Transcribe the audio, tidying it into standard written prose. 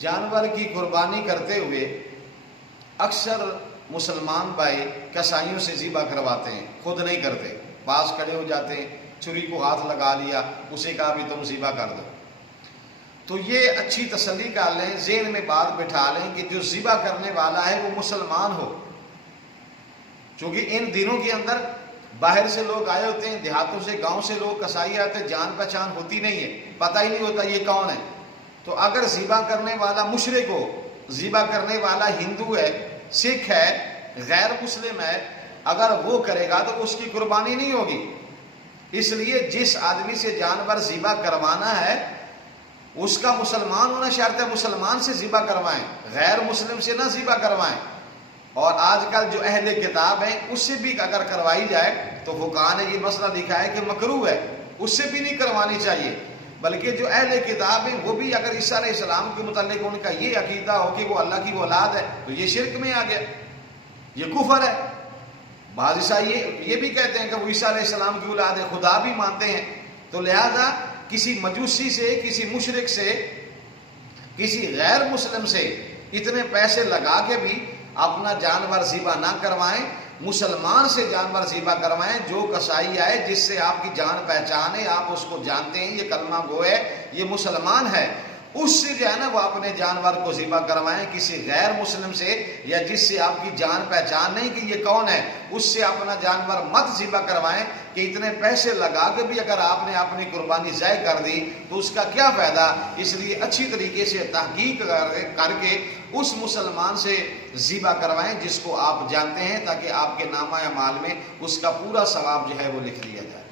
جانور کی قربانی کرتے ہوئے اکثر مسلمان بھائی کسائیوں سے ذبح کرواتے ہیں، خود نہیں کرتے، پاس کھڑے ہو جاتے ہیں، چھری کو ہاتھ لگا لیا، اسے کہا بھی تم ذبح کر دو۔ تو یہ اچھی تسلی کر لیں، ذہن میں بات بٹھا لیں کہ جو ذبح کرنے والا ہے وہ مسلمان ہو، چونکہ ان دنوں کے اندر باہر سے لوگ آئے ہوتے ہیں، دیہاتوں سے، گاؤں سے لوگ کسائی آتے ہیں، جان پہچان ہوتی نہیں ہے، پتہ ہی نہیں ہوتا یہ کون ہے۔ تو اگر ذبح کرنے والا مشرک ہو، ذبح کرنے والا ہندو ہے، سکھ ہے، غیر مسلم ہے، اگر وہ کرے گا تو اس کی قربانی نہیں ہوگی۔ اس لیے جس آدمی سے جانور ذبح کروانا ہے اس کا مسلمان ہونا شرط ہے، مسلمان سے ذبح کروائیں، غیر مسلم سے نہ ذبح کروائیں۔ اور آج کل جو اہل کتاب ہیں اس سے بھی اگر کروائی جائے تو فقہاء نے یہ مسئلہ لکھا ہے کہ مکروہ ہے، اس سے بھی نہیں کروانی چاہیے۔ بلکہ جو اہل کتاب ہیں وہ بھی اگر عیسیٰ علیہ السلام کے متعلق ان کا یہ عقیدہ ہو کہ وہ اللہ کی اولاد ہے تو یہ شرک میں آ گیا، یہ کفر ہے۔ بعض عیسائی یہ بھی کہتے ہیں کہ وہ عیسیٰ علیہ السلام کی اولاد ہے، خدا بھی مانتے ہیں۔ تو لہذا کسی مجوسی سے، کسی مشرک سے، کسی غیر مسلم سے اتنے پیسے لگا کے بھی اپنا جانور ذبح نہ کروائیں، مسلمان سے جانور ذبح کروائیں جو کسائی آئے، جس سے آپ کی جان پہچان ہے، آپ اس کو جانتے ہیں یہ کلمہ گو ہے، یہ مسلمان ہے، اس سے جو ہے نا وہ اپنے جانور کو ذبح کروائیں۔ کسی غیر مسلم سے یا جس سے آپ کی جان پہچان نہیں کہ یہ کون ہے، اس سے اپنا جانور مت ذبح کروائیں کہ اتنے پیسے لگا کے بھی اگر آپ نے اپنی قربانی ضائع کر دی تو اس کا کیا فائدہ۔ اس لیے اچھی طریقے سے تحقیق کر کے اس مسلمان سے ذبح کروائیں جس کو آپ جانتے ہیں، تاکہ آپ کے نامہ اعمال میں اس کا پورا ثواب جو ہے وہ لکھ لیا جائے۔